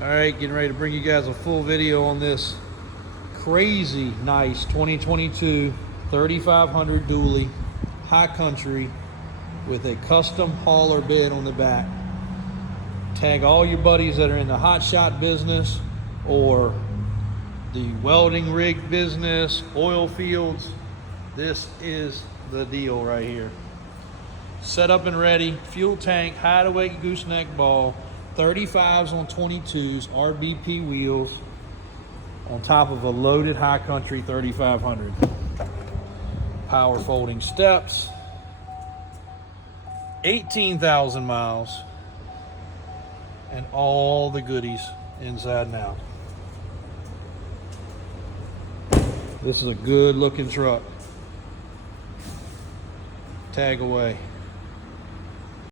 All right, getting ready to bring you guys a full video on this crazy nice 2022 3500 dually high country with a custom hauler bed on the back. Tag all your buddies that are in the hot shot business or the welding rig business, oil fields. This is the deal right here. Set up and ready, fuel tank, hideaway gooseneck ball, 35s on 22s, RBP wheels, on top of a loaded high country 3500. Power folding steps, 18,000 miles, and all the goodies inside and out. This is a good looking truck. Tag away.